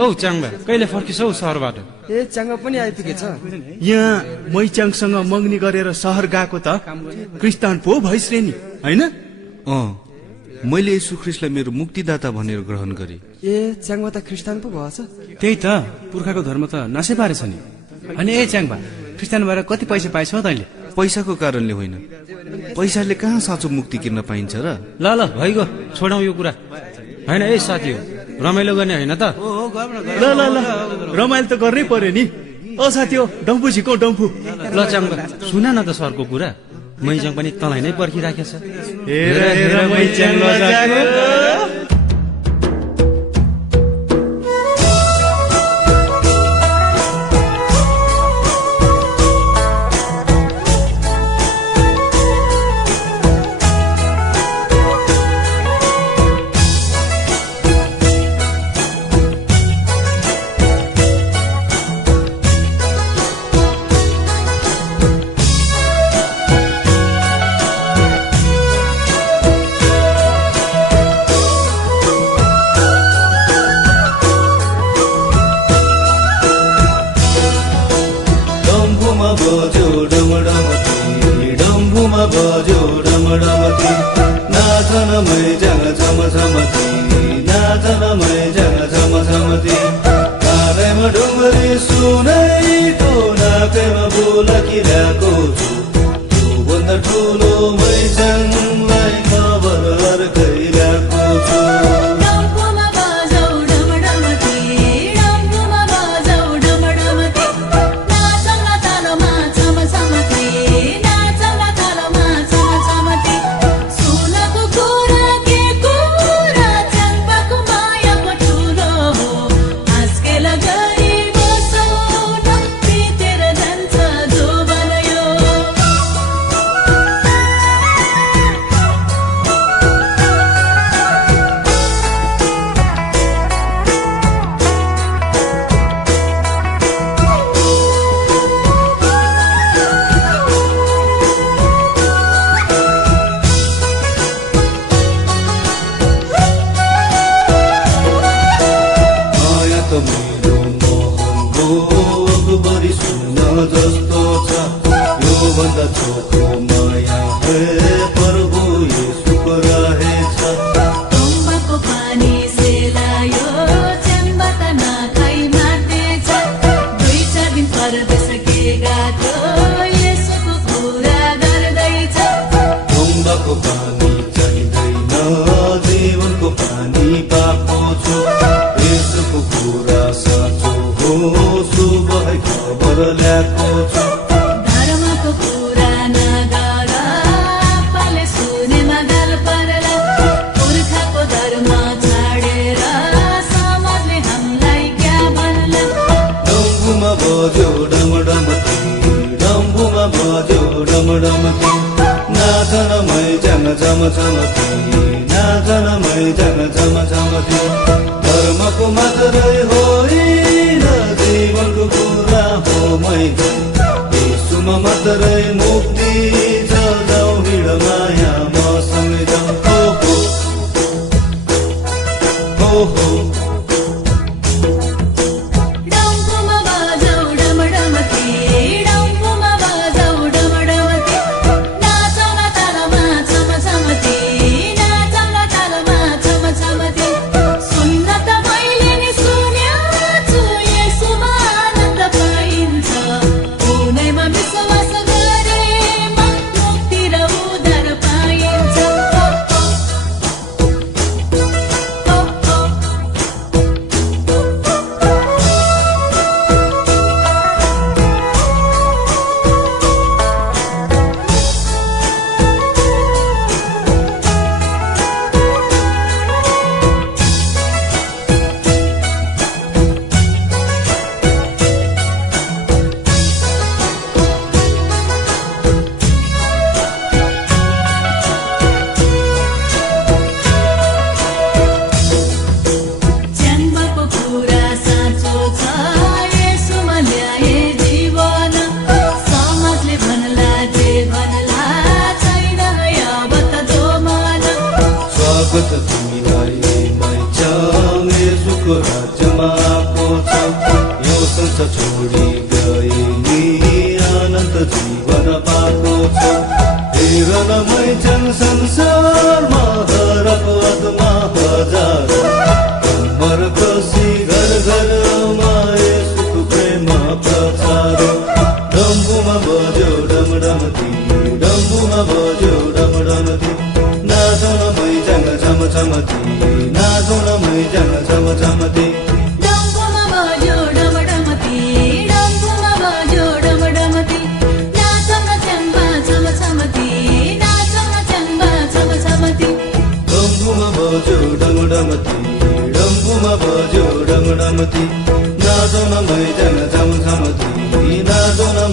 औ च्याङ्बा कहिले फर्किसौ सहरबाट? ए च्याङ्बा पनि आइपुगेछ। यहाँ मैच्याङसँग मगनी गरेर सहर गएको त क्रिस्तान पो भइस रे नि, हैन? मैले येशू ख्रीष्टलाई मेरो मुक्तिदाता भनेर ग्रहण गरे। ए च्याङ्बा त क्रिस्तान पो भएछ। त्यही त पुर्खाको धर्म त नासै पारेछ नि। अनि ए च्याङ्बा क्रिस्तान भएर कति पैसा पाएछौ तैँले? पैसाको कारणले होइन, पैसाले कहाँ साँचो मुक्ति किन्न पाइन्छ र? ल ल भइगयो, छोडौँ यो कुरा होइन। ए साथी हो रमाइलो गर्ने होइन त? ल ल ल रमाइलो त गर्नै पर्यो नि। ओ साथी हो डम्फु झिकौ डम्फु। ल च्याङ्बा सुन न त सरको कुरा, मैच्याङ पनि तँलाई नै पर्खिराखेछ। हेर हेर मैच्याङ लजाको। धर्मको मात्रै होइन जीवनको कुरा हो यीशुमा मात्रै मुक्ति छ। जाऊ हिँड माया मसँगै जाऊ। हो हो स्वागत तिमीलाई स्वर्गको राज्यमा आएको छ यो संसार छोडी गए नि अनन्त जीवन पाएको छ हेर न मैचन संसारमा हरको आत्मा हजार कम्मर कसी घर घरमा यसुको प्रेम प्रचार डम्बुमा बज्यो डमडमती डम्बुमा बज्यो डमडमती नाचौँ न मैचाङ झम झमती नाचौँ न मैचाङ झम झमती डम्बुमा बज्यो डमडमती डम्बुमा बज्यो डमडमती नाचौँ न च्याङ्बा झम झमती नाचौँ न च्याङ्बा झम झमती डम्बुमा बज्यो डमडमती डम्बुमा बज्यो डमडमती नाचौँ न मैचाङ झम झमती नाचौँ न